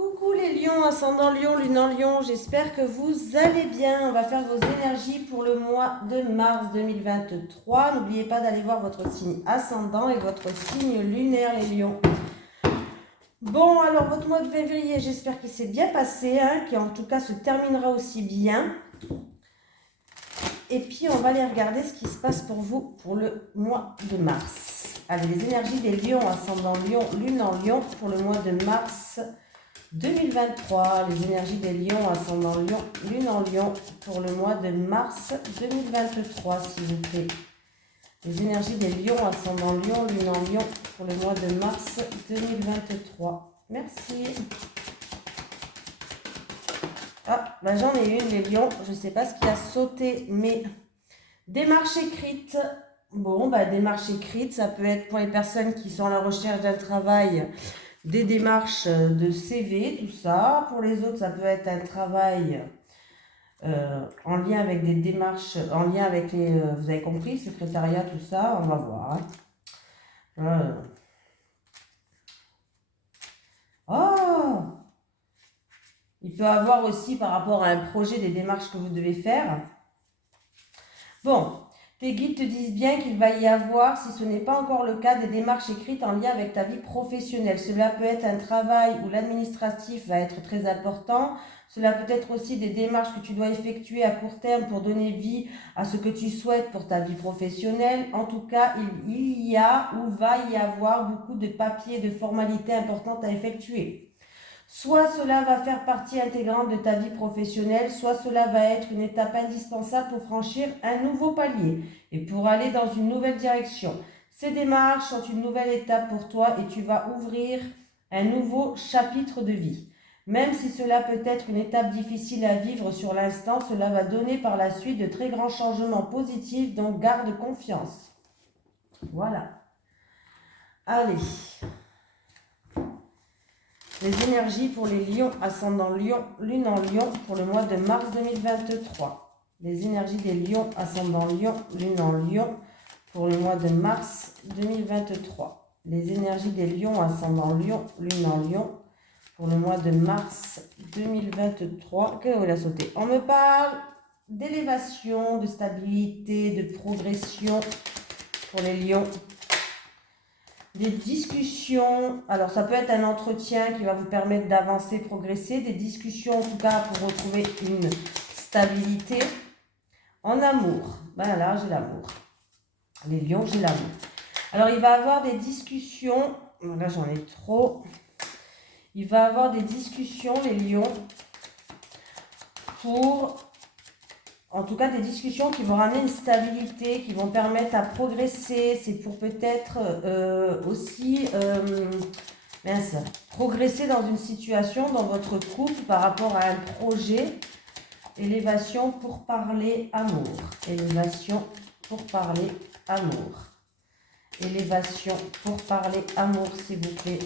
Coucou les lions, ascendant lion, lune en lion, j'espère que vous allez bien. On va faire vos énergies pour le mois de mars 2023. N'oubliez pas d'aller voir votre signe ascendant et votre signe lunaire les lions. Bon, alors votre mois de février, j'espère qu'il s'est bien passé, qui en tout cas se terminera aussi bien. Et puis on va aller regarder ce qui se passe pour vous pour le mois de mars. Allez, les énergies des lions, ascendant lion, lune en lion pour le mois de mars 2023, les énergies des lions, ascendant lion, lune en lion, pour le mois de mars 2023, s'il vous plaît. Les énergies des lions, ascendant lion, lune en lion, pour le mois de mars 2023. Merci. Ah, bah j'en ai une, les lions. Je ne sais pas ce qui a sauté, mais démarche écrite. Bon, bah démarche écrite, ça peut être pour les personnes qui sont à la recherche d'un travail, des démarches de CV, tout ça. Pour les autres, ça peut être un travail en lien avec des démarches, en lien avec les, vous avez compris, secrétariat, tout ça, on va voir. Oh, il peut avoir aussi par rapport à un projet des démarches que vous devez faire. Bon, tes guides te disent bien qu'il va y avoir, si ce n'est pas encore le cas, des démarches écrites en lien avec ta vie professionnelle. Cela peut être un travail où l'administratif va être très important. Cela peut être aussi des démarches que tu dois effectuer à court terme pour donner vie à ce que tu souhaites pour ta vie professionnelle. En tout cas, il y a ou va y avoir beaucoup de papiers, de formalités importantes à effectuer. Soit cela va faire partie intégrante de ta vie professionnelle, soit cela va être une étape indispensable pour franchir un nouveau palier et pour aller dans une nouvelle direction. Ces démarches sont une nouvelle étape pour toi et tu vas ouvrir un nouveau chapitre de vie. Même si cela peut être une étape difficile à vivre sur l'instant, cela va donner par la suite de très grands changements positifs, donc garde confiance. Voilà. Allez. Les énergies pour les lions, ascendant lion, lune en lion, pour le mois de mars 2023. Les énergies des lions, ascendant lion, lune en lion, pour le mois de mars 2023. Les énergies des lions, ascendant lion, lune en lion, pour le mois de mars 2023. Que vous a sauté? On me parle d'élévation, de stabilité, de progression pour les lions. Des discussions, alors ça peut être un entretien qui va vous permettre d'avancer, progresser, des discussions en tout cas pour retrouver une stabilité. En amour, ben là j'ai l'amour. Les lions, j'ai l'amour. Alors il va y avoir des discussions, là j'en ai trop. Il va y avoir des discussions, les lions, pour... En tout cas, des discussions qui vont ramener une stabilité, qui vont permettre à progresser. C'est pour peut-être aussi progresser dans une situation, dans votre couple, par rapport à un projet. Élévation pour parler amour. Élévation pour parler amour. Élévation pour parler amour, s'il vous plaît.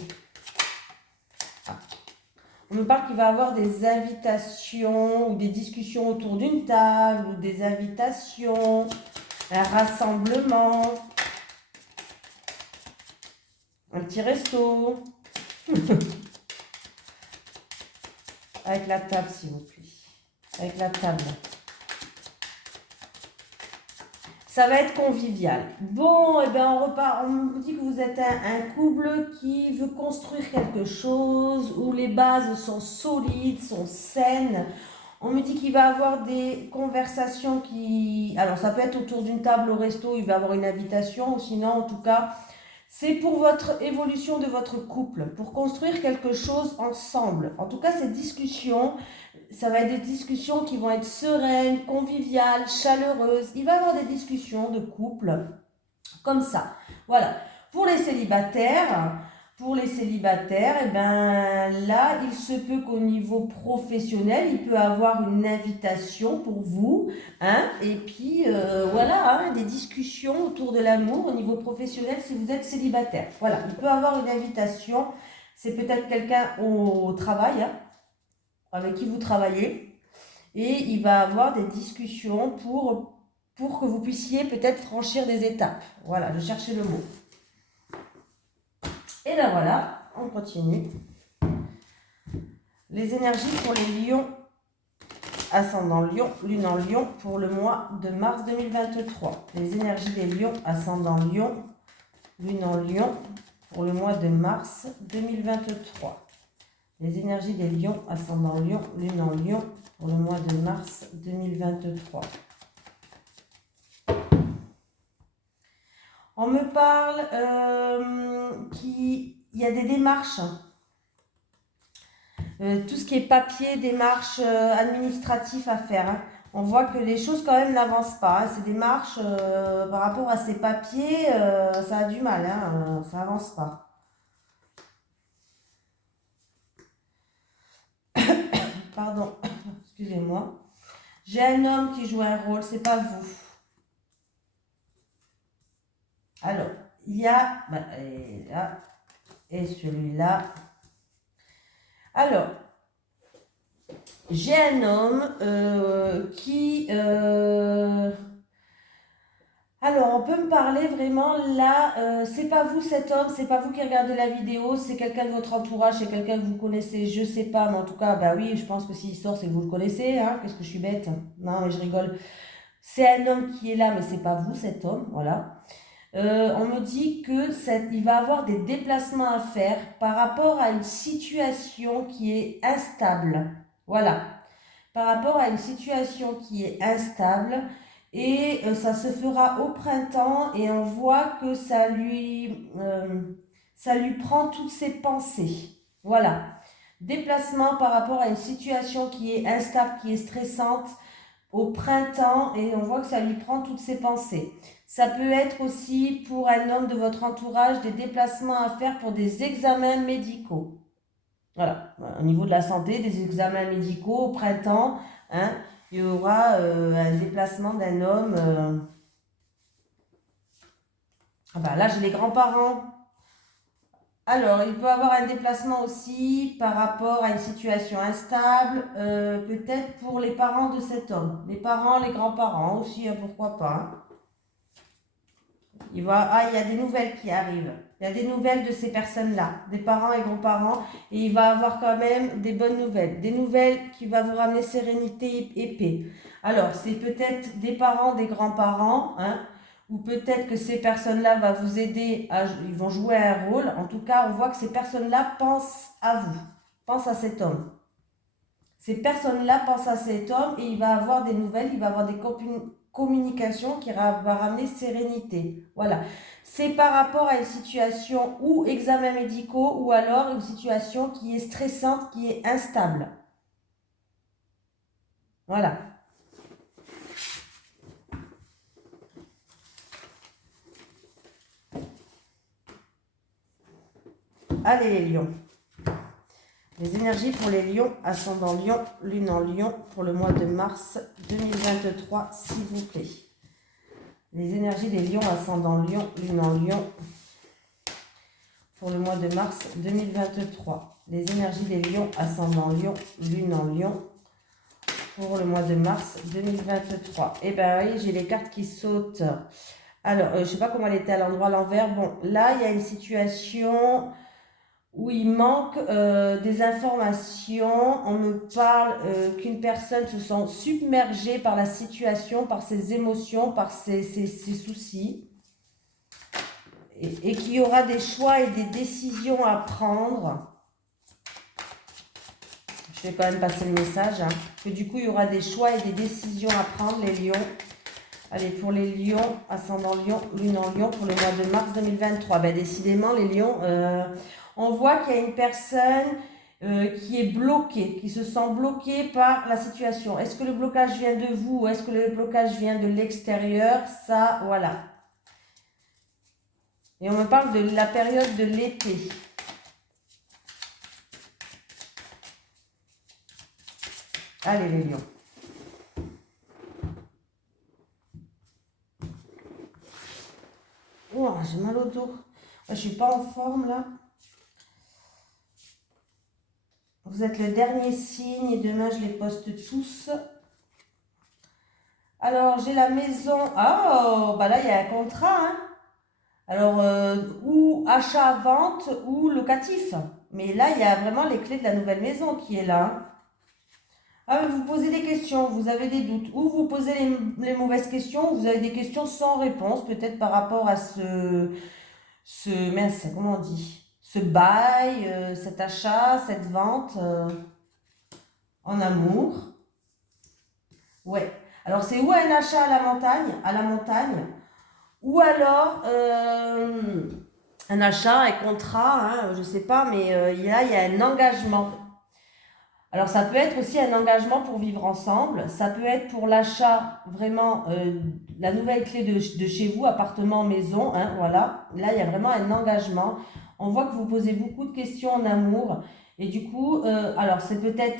On me parle qu'il va y avoir des invitations ou des discussions autour d'une table ou des invitations, un rassemblement, un petit resto. Avec la table, s'il vous plaît. Avec la table. Ça va être convivial. Bon, et bien on repart. On vous dit que vous êtes un couple qui veut construire quelque chose, où les bases sont solides, sont saines. On me dit qu'il va avoir des conversations qui... Alors ça peut être autour d'une table au resto, il va avoir une invitation, ou sinon en tout cas, c'est pour votre évolution de votre couple, pour construire quelque chose ensemble. En tout cas, ces discussions... Ça va être des discussions qui vont être sereines, conviviales, chaleureuses. Il va y avoir des discussions de couple comme ça. Voilà. Pour les célibataires, eh ben, là, il se peut qu'au niveau professionnel, il peut avoir une invitation pour vous. Et puis, voilà, des discussions autour de l'amour au niveau professionnel si vous êtes célibataire. Voilà, il peut avoir une invitation. C'est peut-être quelqu'un au travail, avec qui vous travaillez, et il va avoir des discussions pour que vous puissiez peut-être franchir des étapes. Voilà, je cherchais le mot. Et là voilà, on continue. Les énergies pour les lions, ascendant lion, lune en lion, pour le mois de mars 2023. Les énergies des lions, ascendant lion, lune en lion, pour le mois de mars 2023. Les énergies des lions, ascendant lion, lune en lion, pour le mois de mars 2023. On me parle qu'il y a des démarches. Tout ce qui est papier, démarches administratives à faire. Hein. On voit que les choses quand même n'avancent pas. Hein. Ces démarches, par rapport à ces papiers, ça a du mal. Hein. Ça n'avance pas. Pardon, excusez-moi. J'ai un homme qui joue un rôle, c'est pas vous. Alors, il y a... et là, et celui-là... Alors, j'ai un homme qui... Alors, on peut me parler vraiment là, c'est pas vous cet homme, c'est pas vous qui regardez la vidéo, c'est quelqu'un de votre entourage, c'est quelqu'un que vous connaissez, je sais pas, mais en tout cas, bah oui, je pense que s'il sort, c'est que vous le connaissez, hein, qu'est-ce que je suis bête? Non, mais je rigole. C'est un homme qui est là, mais c'est pas vous cet homme, voilà. On me dit que il va avoir des déplacements à faire par rapport à une situation qui est instable. Voilà. Par rapport à une situation qui est instable et ça se fera au printemps et on voit que ça lui prend toutes ses pensées. Voilà. Déplacement par rapport à une situation qui est instable, qui est stressante au printemps et on voit que ça lui prend toutes ses pensées. Ça peut être aussi pour un homme de votre entourage des déplacements à faire pour des examens médicaux. Voilà, au niveau de la santé, des examens médicaux au printemps, hein, il y aura un déplacement d'un homme. Ah bah là, j'ai les grands-parents. Alors, il peut avoir un déplacement aussi par rapport à une situation instable, peut-être pour les parents de cet homme. Les parents, les grands-parents aussi, hein, pourquoi pas. Hein. Il y a des nouvelles qui arrivent. Il y a des nouvelles de ces personnes-là, des parents et grands-parents, et il va avoir quand même des bonnes nouvelles. Des nouvelles qui vont vous ramener sérénité et paix. Alors, c'est peut-être des parents, des grands-parents, hein, ou peut-être que ces personnes-là vont vous aider, ils vont jouer un rôle. En tout cas, on voit que ces personnes-là pensent à vous, pensent à cet homme. Ces personnes-là pensent à cet homme et il va avoir des nouvelles, il va avoir des communication qui va ramener sérénité. Voilà. C'est par rapport à une situation ou examen médicaux ou alors une situation qui est stressante, qui est instable. Voilà. Allez les lions. Les énergies pour les lions, ascendant lion, lune en lion, pour le mois de mars 2023, s'il vous plaît. Les énergies des lions, ascendant lion, lune en lion, pour le mois de mars 2023. Les énergies des lions, ascendant lion, lune en lion, pour le mois de mars 2023. Et ben oui, j'ai les cartes qui sautent. Alors, je ne sais pas comment elle était à l'endroit à l'envers. Bon, là, il y a une situation où il manque des informations. On me parle qu'une personne se sent submergée par la situation, par ses émotions, par ses soucis. Et qu'il y aura des choix et des décisions à prendre. Je vais quand même passer le message. Hein, que du coup, il y aura des choix et des décisions à prendre, les lions. Allez, pour les lions, ascendant lion, lune en lion, pour le mois de mars 2023. Ben, décidément, les lions, on voit qu'il y a une personne qui est bloquée, qui se sent bloquée par la situation. Est-ce que le blocage vient de vous ou est-ce que le blocage vient de l'extérieur? Ça, voilà. Et on me parle de la période de l'été. Allez, les lions. Oh, j'ai mal au dos. Je ne suis pas en forme, là. Vous êtes le dernier signe et demain, je les poste tous. Alors, j'ai la maison. Oh, bah là, il y a un contrat. Hein. Alors, ou achat-vente ou locatif. Mais là, il y a vraiment les clés de la nouvelle maison qui est là. Hein. Ah, mais vous posez des questions, vous avez des doutes. Ou vous posez les mauvaises questions, ou vous avez des questions sans réponse, peut-être par rapport à mince, comment on dit? Ce bail, cet achat, cette vente en amour. Ouais. Alors, c'est ou un achat à la montagne, ou alors un achat, un contrat, hein, je sais pas, mais là, il y a un engagement. Alors, ça peut être aussi un engagement pour vivre ensemble. Ça peut être pour l'achat, vraiment, la nouvelle clé de chez vous, appartement, maison, hein, voilà. Là, il y a vraiment un engagement. On voit que vous posez beaucoup de questions en amour. Et du coup, alors, c'est peut-être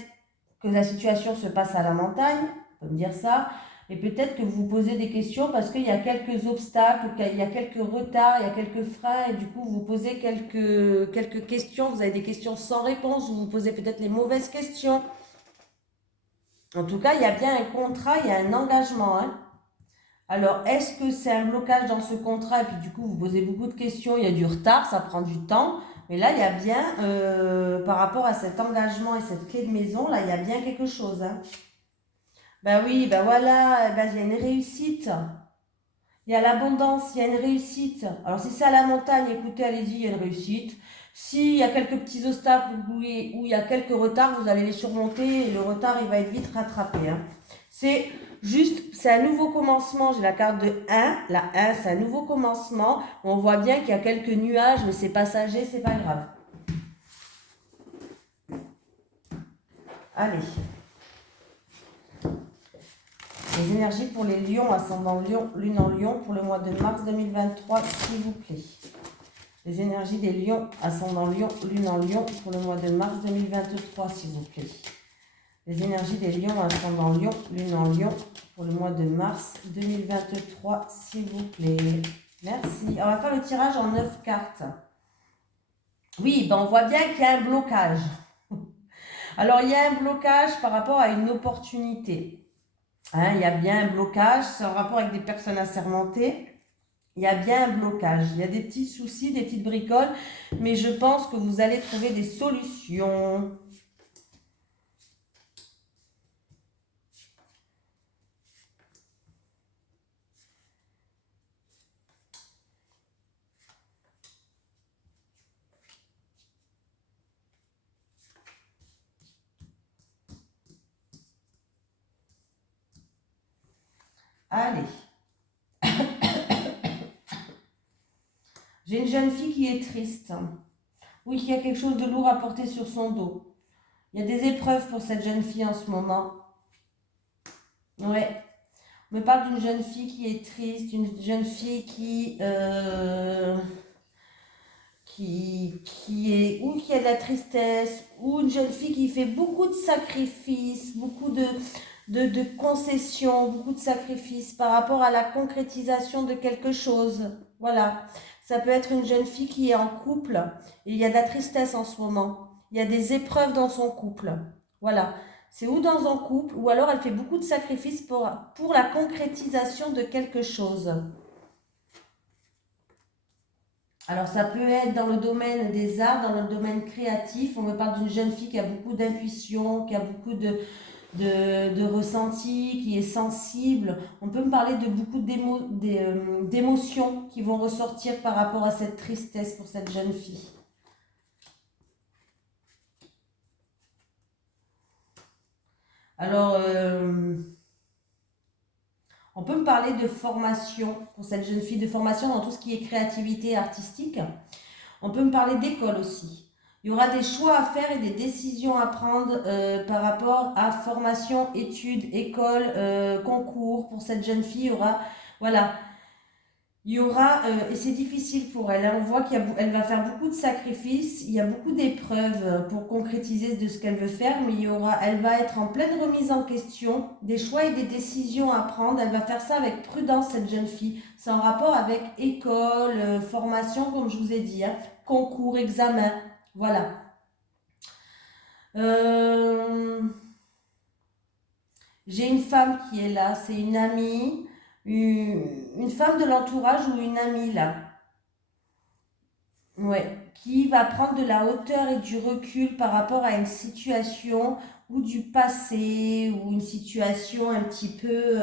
que la situation se passe à la montagne, on peut me dire ça. Et peut-être que vous vous posez des questions parce qu'il y a quelques obstacles, il y a quelques retards, il y a quelques freins, et du coup vous posez quelques questions, vous avez des questions sans réponse, vous vous posez peut-être les mauvaises questions. En tout cas, il y a bien un contrat, il y a un engagement. Hein. Alors, est-ce que c'est un blocage dans ce contrat et puis du coup vous posez beaucoup de questions, il y a du retard, ça prend du temps. Mais là, il y a bien, par rapport à cet engagement et cette clé de maison, là, il y a bien quelque chose. Hein. Ben oui, ben voilà, ben, il y a une réussite. Il y a l'abondance, il y a une réussite. Alors si c'est à la montagne, écoutez, allez-y, il y a une réussite. S'il y a quelques petits obstacles où il y a quelques retards, vous allez les surmonter et le retard, il va être vite rattrapé. Hein. C'est juste, c'est un nouveau commencement. J'ai la carte de 1. La 1, c'est un nouveau commencement. On voit bien qu'il y a quelques nuages, mais c'est passager, c'est pas grave. Allez. Les énergies pour les lions, ascendant lion, lune en lion, pour le mois de mars 2023, s'il vous plaît. Les énergies des lions, ascendant lion, lune en lion, pour le mois de mars 2023, s'il vous plaît. Les énergies des lions, ascendant lion, lune en lion, pour le mois de mars 2023, s'il vous plaît. Merci. On va faire le tirage en 9 cartes. Oui, ben on voit bien qu'il y a un blocage. Alors, il y a un blocage par rapport à une opportunité. Hein, il y a bien un blocage, c'est en rapport avec des personnes assermentées. Il y a bien un blocage, il y a des petits soucis, des petites bricoles, mais je pense que vous allez trouver des solutions. Allez. J'ai une jeune fille qui est triste. Oui, qui a quelque chose de lourd à porter sur son dos. Il y a des épreuves pour cette jeune fille en ce moment. Ouais. On me parle d'une jeune fille qui est triste, une jeune fille qui a de la tristesse, ou une jeune fille qui fait beaucoup de sacrifices, beaucoup de concessions, beaucoup de sacrifices par rapport à la concrétisation de quelque chose. Voilà. Ça peut être une jeune fille qui est en couple et il y a de la tristesse en ce moment. Il y a des épreuves dans son couple. Voilà. C'est ou dans un couple ou alors elle fait beaucoup de sacrifices pour la concrétisation de quelque chose. Alors ça peut être dans le domaine des arts, dans le domaine créatif. On me parle d'une jeune fille qui a beaucoup d'intuition, qui a beaucoup de ressenti, qui est sensible. On peut me parler de beaucoup d'émotions qui vont ressortir par rapport à cette tristesse pour cette jeune fille. Alors, on peut me parler de formation pour cette jeune fille, de formation dans tout ce qui est créativité artistique. On peut me parler d'école aussi. Il y aura des choix à faire et des décisions à prendre par rapport à formation, études, école, concours. Pour cette jeune fille, il y aura, voilà, et c'est difficile pour elle. On voit qu'elle va faire beaucoup de sacrifices. Il y a beaucoup d'épreuves pour concrétiser de ce qu'elle veut faire, mais elle va être en pleine remise en question, des choix et des décisions à prendre. Elle va faire ça avec prudence, cette jeune fille. C'est en rapport avec école, formation, comme je vous ai dit, hein, concours, examen. Voilà. J'ai une femme qui est là, c'est une amie, une femme de l'entourage ou une amie là. Ouais. qui va prendre de la hauteur et du recul par rapport à une situation ou du passé ou une situation un petit peu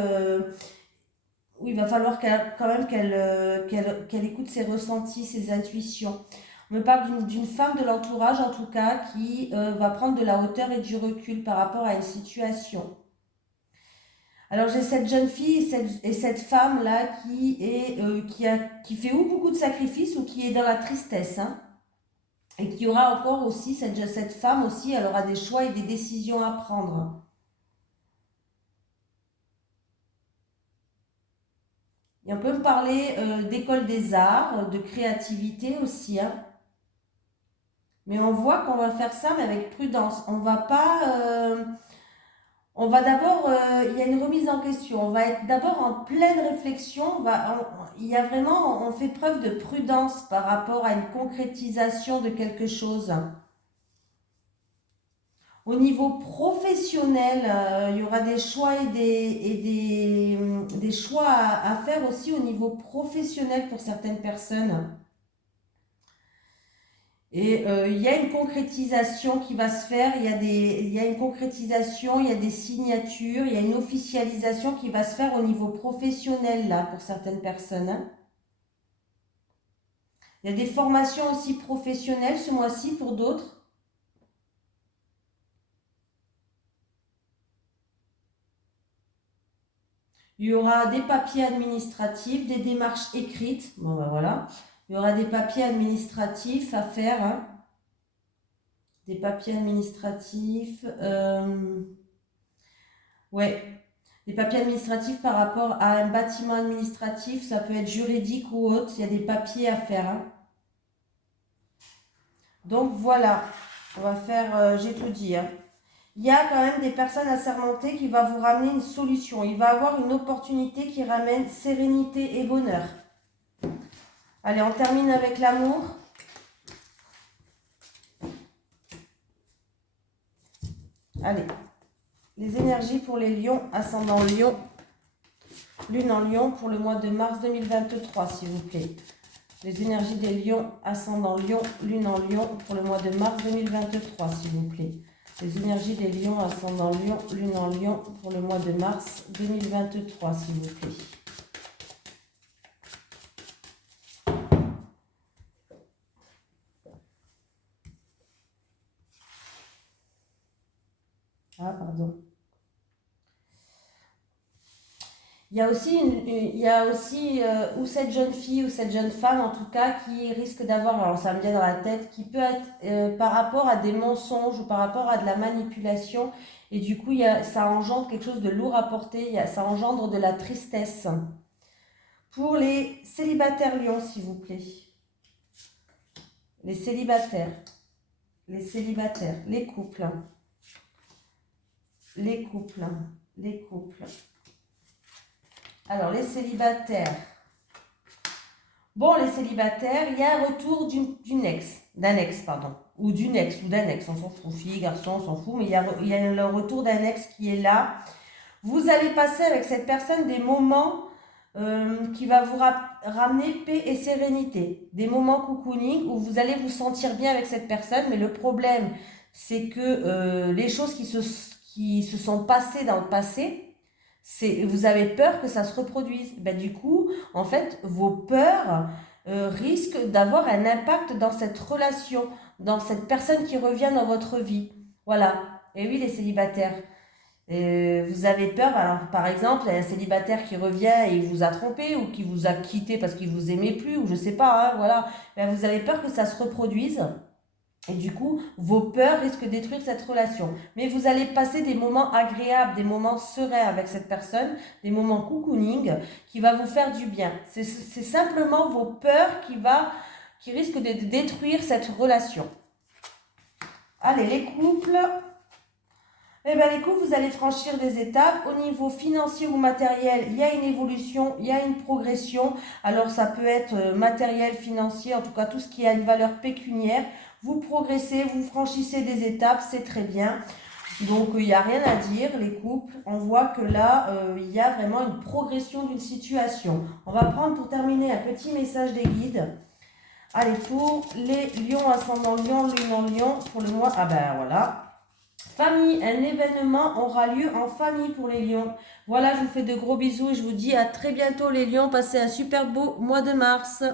où il va falloir quand même qu'elle écoute ses ressentis, ses intuitions. On me parle d'une femme de l'entourage en tout cas qui va prendre de la hauteur et du recul par rapport à une situation. Alors j'ai cette jeune fille et cette femme là qui fait ou beaucoup de sacrifices ou qui est dans la tristesse, hein. Et qu'il y aura encore aussi, cette femme aussi, elle aura des choix et des décisions à prendre. Et on peut me parler d'école des arts, de créativité aussi, hein. Mais on voit qu'on va faire ça, mais avec prudence. On va pas... on va d'abord... il y a une remise en question. On va être d'abord en pleine réflexion. Il y a vraiment... On fait preuve de prudence par rapport à une concrétisation de quelque chose. Au niveau professionnel, il y aura des choix des choix à faire aussi au niveau professionnel pour certaines personnes. Et il y a une concrétisation qui va se faire, il y a une concrétisation, il y a des signatures, il y a une officialisation qui va se faire au niveau professionnel là pour certaines personnes, hein. Il y a des formations aussi professionnelles ce mois-ci pour d'autres. Il y aura des papiers administratifs, des démarches écrites. Bon, ben voilà. Il y aura des papiers administratifs à faire, hein. Des papiers administratifs. Ouais. Des papiers administratifs par rapport à un bâtiment administratif. Ça peut être juridique ou autre. Il y a des papiers à faire, hein. Donc voilà. On va faire... j'ai tout dit, hein. Il y a quand même des personnes assermentées qui vont vous ramener une solution. Il va avoir une opportunité qui ramène sérénité et bonheur. Allez, on termine avec l'amour. Allez, les énergies pour les lions, ascendant lion, lune en lion pour le mois de mars 2023, s'il vous plaît. Les énergies des lions, ascendant lion, lune en lion pour le mois de mars 2023, s'il vous plaît. Les énergies des lions, ascendant lion, lune en lion pour le mois de mars 2023, s'il vous plaît. Ah, pardon. Il y a aussi ou cette jeune fille ou cette jeune femme, en tout cas, qui risque d'avoir, alors ça me vient dans la tête, qui peut être par rapport à des mensonges ou par rapport à de la manipulation. Et du coup, ça engendre quelque chose de lourd à porter, ça engendre de la tristesse. Pour les célibataires lions, s'il vous plaît. Les célibataires, les couples, les couples, les couples. Alors, les célibataires. Bon, les célibataires, il y a un retour d'un ex, ou d'une ex, ou d'un ex, on s'en fout, fille, garçon, on s'en fout, mais il y a le retour d'un ex qui est là. Vous allez passer avec cette personne des moments qui va vous ramener paix et sérénité. Des moments cocooning où vous allez vous sentir bien avec cette personne, mais le problème, c'est que les choses qui se sont passées dans le passé, vous avez peur que ça se reproduise. Ben, du coup, en fait, vos peurs risquent d'avoir un impact dans cette relation, dans cette personne qui revient dans votre vie. Voilà. Et oui, les célibataires. Vous avez peur, alors par exemple, un célibataire qui revient et vous a trompé ou qui vous a quitté parce qu'il vous aimait plus ou je sais pas, hein, voilà. Ben, vous avez peur que ça se reproduise. Et du coup, vos peurs risquent de détruire cette relation. Mais vous allez passer des moments agréables, des moments sereins avec cette personne, des moments cocooning qui va vous faire du bien. C'est simplement vos peurs qui risquent de détruire cette relation. Allez, les couples. Eh bien, les couples, vous allez franchir des étapes. Au niveau financier ou matériel, il y a une évolution, il y a une progression. Alors, ça peut être matériel, financier, en tout cas tout ce qui a une valeur pécuniaire. Vous progressez, vous franchissez des étapes, c'est très bien. Donc, il n'y a rien à dire, les couples. On voit que là, il y a vraiment une progression d'une situation. On va prendre pour terminer un petit message des guides. Allez, pour les lions, ascendant lion, lune en lion, pour le mois, ah ben voilà. Famille, un événement aura lieu en famille pour les lions. Voilà, je vous fais de gros bisous et je vous dis à très bientôt les lions. Passez un super beau mois de mars.